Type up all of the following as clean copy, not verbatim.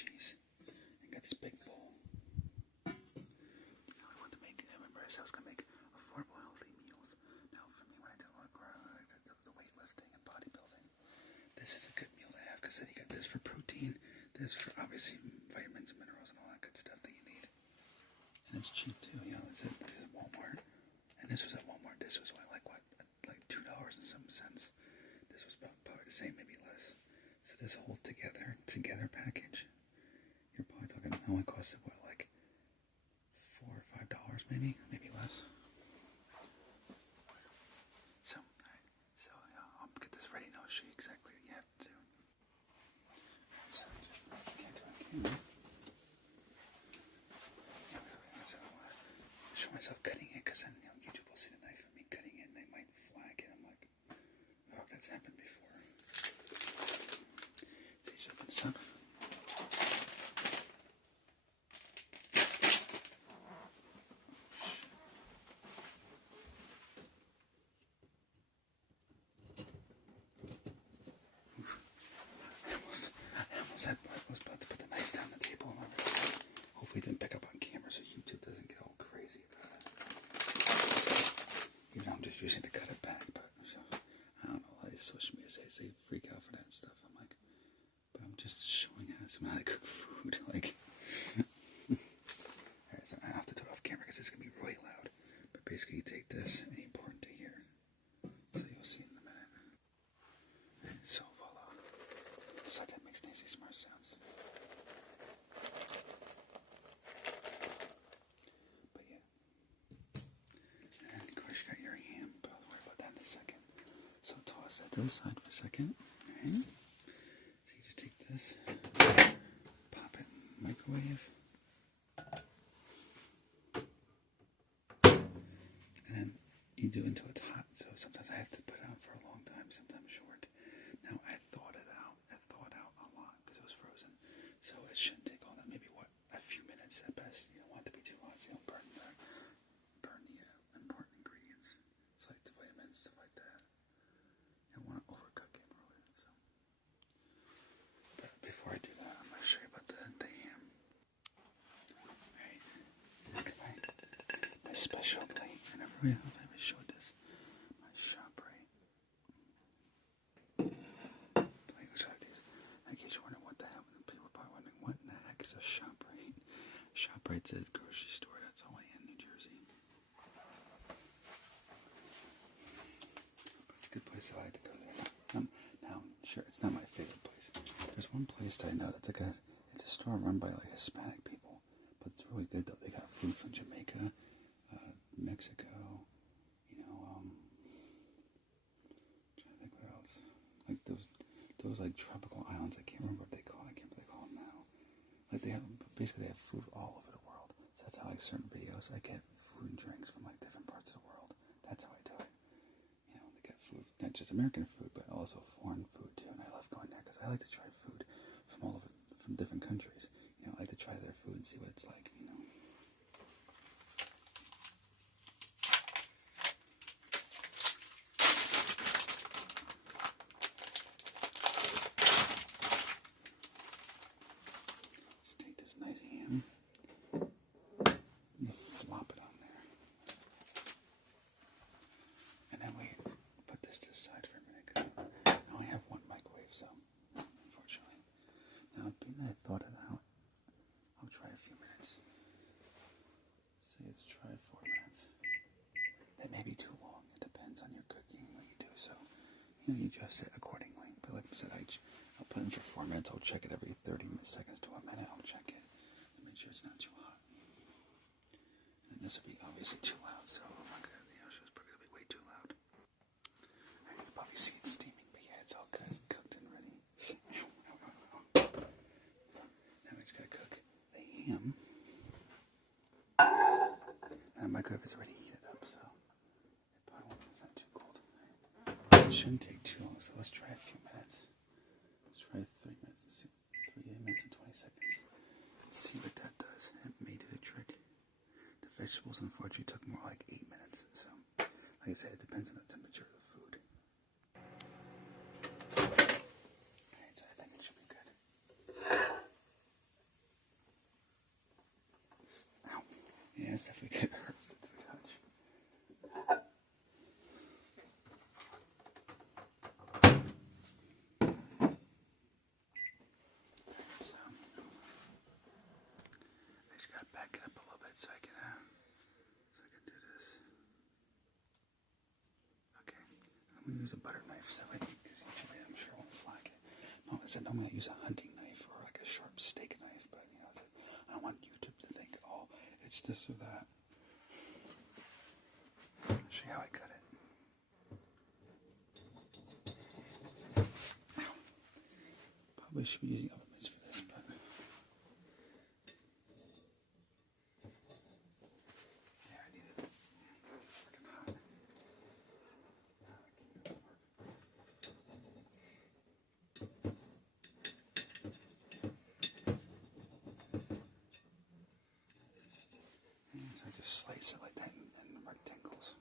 cheese. I got this big bowl. Now I want to make, I remember I said I was going to make affordable, healthy meals. Now for me, when I did a lot of the weightlifting and bodybuilding, this is a good meal to have because then you got this for protein, this for obviously vitamins and minerals and all that good stuff that you need. And it's cheap too, you know, this is Walmart. And this was at Walmart. This was like $2 and some cents. This was about probably the same, maybe less. So this whole together package, you're probably talking, it only costed what, like $4 or $5 maybe less. So, alright, so I'll get this ready and I'll show you exactly what you have to do. So just, I can't do it on camera. So I want to show myself cutting it because then YouTube will see the knife of me cutting it and they might flag it. I'm like, oh, that's happened before. So you just open this up. I was about to put the knife down the table. Hopefully it didn't pick up on camera so YouTube doesn't get all crazy about it. Even though I'm just using to cut it back, but I don't know, like social media says they freak out for that stuff. I'm like, but I'm just showing how some how to cook food. Like, alright, so I have to do it off camera because it's gonna be really loud. But basically, you take this and you pour it into here. So you'll see in a minute. And so voila. Just like that makes nasty smart sounds. But yeah. And of course you got your ham, but I'll worry about that in a second. So toss that to the side for a second. Alright. So you just take this, pop it in the microwave. And then you do it until it's hot. So sometimes I have to put it on for a long time, sometimes short. Now I thawed it out a lot because it was frozen. So it shouldn't take all that, maybe a few minutes at best. You don't want it to be too hot so you don't burn the important ingredients. It's like the vitamins, stuff like that. You don't want to overcook it really. So. But before I do that, I'm going to show you about the ham. Alright, my special plate. I never really showed this. My ShopRite. In case you're wondering what the hell, people are probably wondering what in the heck is a ShopRite. ShopRite's a grocery store that's only in New Jersey. But it's a good place I like to go there. Now, sure, it's not my favorite place. There's one place that I know that's like it's a store run by like Hispanic people, but it's really good though. They got food from Jamaica, Mexico, trying to think what else. Like those like tropical islands, I can't remember what they call. I can't remember what they call them now. Like they have food all over the world. So that's how like certain videos I get food and drinks from like different parts of the world. That's how I do it. They get food, not just American food, but also foreign food too. And I love going there because I like to try food from different countries. I like to try their food and see what it's like. Nice ham. You flop it on there. And then we put this to the side for a minute. I only have one microwave, so unfortunately. Now, being that I thought it out, I'll try a few minutes. Say let's try 4 minutes. That may be too long. It depends on your cooking and what you do, so you adjust it accordingly. But like I said, I'll put it in for 4 minutes. I'll check it every 30 seconds to a minute. I'll check it. Make sure it's not too hot. And this will be obviously too loud, so I'm not gonna, it's probably gonna be way too loud. And you can probably see it steaming, but yeah, it's all good, cooked and ready. Now we just gotta cook the ham. And the microwave is already heated up, so it's not too cold. It shouldn't take too long, so let's try a few minutes. Let's try 3 minutes and see. 3 minutes and 20 seconds. See what that does. It made it a trick. The vegetables, unfortunately, took more like 8 minutes. So, like I said, it depends on the temperature of the food. Alright, so I think it should be good. back it up a little bit so I can do this. Okay, I'm gonna use a butter knife so because usually I'm sure won't flag it. No, I said I'm gonna use a hunting knife or like a sharp steak knife, but you know, I don't want YouTube to think, oh, it's this or that. I'll show you how I cut it. Ow. Probably should be using oven mitts for this, but. So I just slice it like that in rectangles.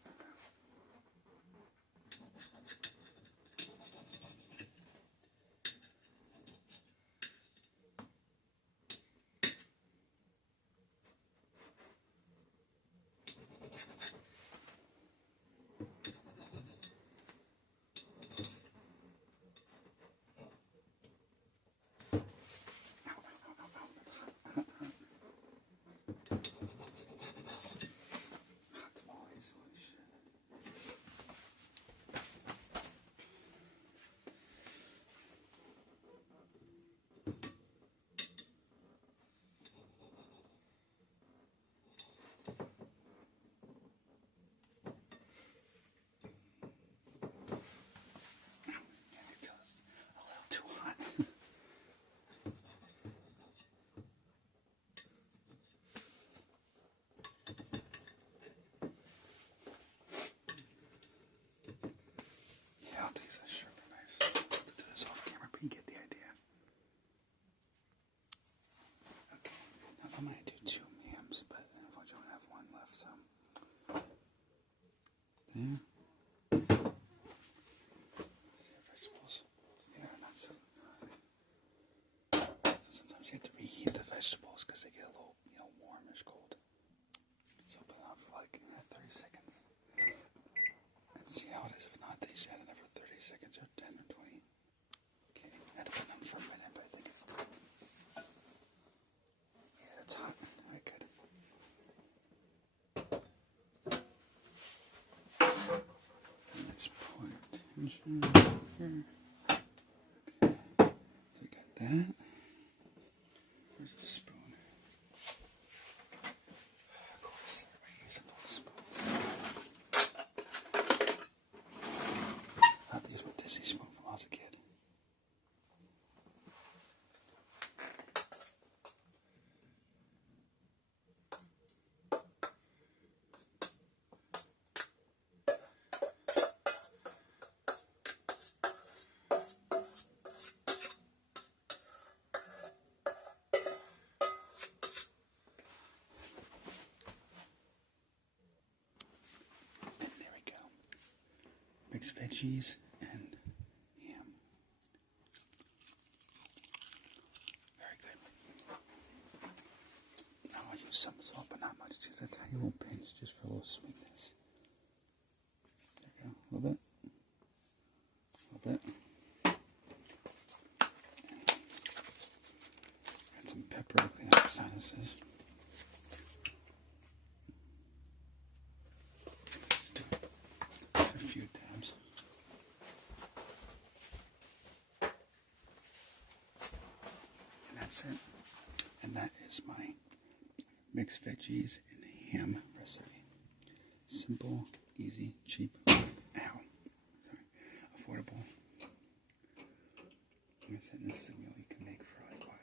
I'll use a sharper knife. I'll do this off camera, but you get the idea. Okay, now I'm going to do 2 hams, but unfortunately I have 1 left, so. There. See our vegetables. Yeah, not so. So sometimes you have to reheat the vegetables because they get a little, warmish cold. So I'll put it on for like 30 seconds. And see how it is. If not, they set it for 30 seconds or 10 or 20. Okay, I had to put it on for a minute, but I think it's done. Yeah, it's hot. Alright, good. Nice point of tension here. Okay, so we got that. Where's the spoon? Of course, everybody uses those spoons. I have to use my Disney spoon from when I was a kid. And there we go. Mixed veggies and ham. Very good. Now I'll use some salt, but not much. Just a tiny little pinch, just for a little sweetness. There we go. A little bit. A little bit. Add some pepper to clean up the sinuses. Just a few dabs. And that's it. And that is my mixed veggies and ham recipe. Simple, easy, cheap, affordable. Like I said, this is a meal you can make for like what?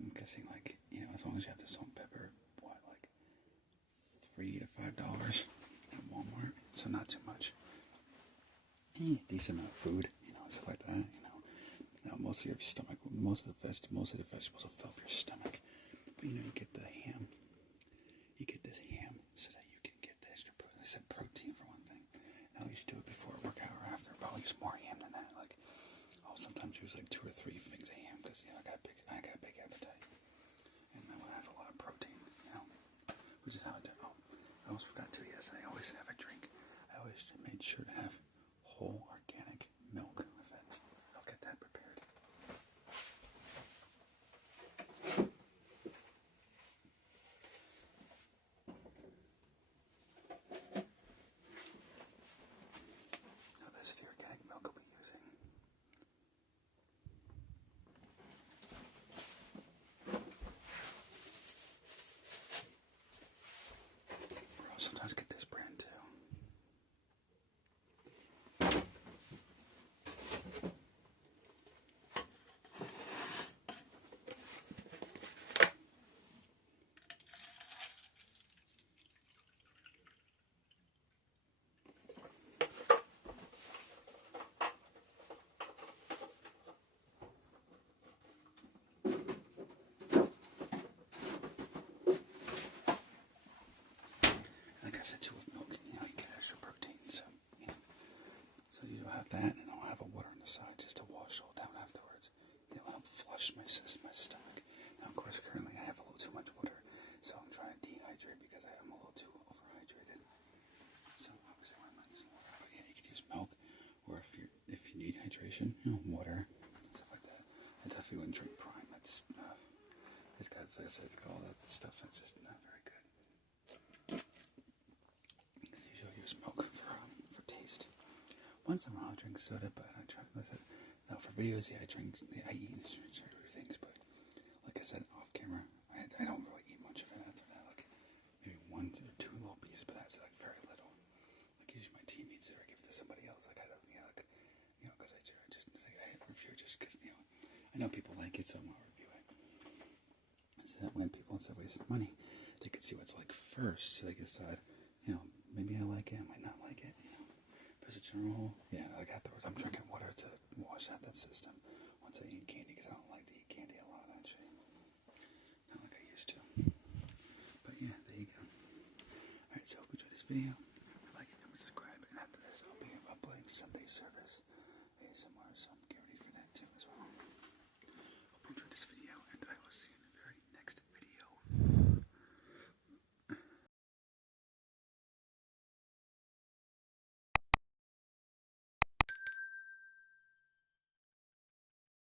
I'm guessing like, as long as you have the salt and pepper, what, like $3 to $5 at Walmart. So not too much. Decent amount of food, stuff like that, Now most of your stomach, most of the vegetables will fill up your stomach. But you get the ham. You get this ham so that you can get the extra protein. I said protein for one thing. Now you should do it before a workout or after. Probably use more ham than that. Like I'll sometimes use like 2 or 3 things of ham because I got a big appetite, and I want to have a lot of protein. Which is how I do. Oh, I almost forgot to. Yes, I always have a drink. I always made sure to have whole organic milk with it. I'll get that prepared. I said too, with milk, you know, you get extra protein. So, yeah. So you have that, and I'll have a water on the side just to wash all down afterwards. You know, help flush my stomach. Now, of course, currently I have a little too much water, so I'm trying to dehydrate because I am a little too overhydrated. So obviously, I'm not using water, but yeah, you could use milk, or if you need hydration, you know, water, stuff like that. I definitely wouldn't drink Prime. That's it's got all that stuff that's just not very good. I usually use milk for taste. Once in a while I drink soda, but I try to listen. Now for videos, yeah, I eat sugar things, but like I said off camera, I don't really eat much of it after that. Like maybe 1 or 2 little pieces, but that's like very little. Like usually my team eats it or I give it to somebody else. Like I don't, because I just like I review just because I know people like it, so I'm gonna review it. So that when people instead of wasting money, they could see what it's like first, so they can decide, maybe I like it, I might not like it, But as a general rule, yeah, like afterwards, I'm drinking water to wash out that system once I eat candy, because I don't like to eat candy a lot, actually. Not like I used to. But yeah, there you go. Alright, so hope you enjoyed this video. Like it, comment, subscribe, and after this, I'll be uploading Sunday service.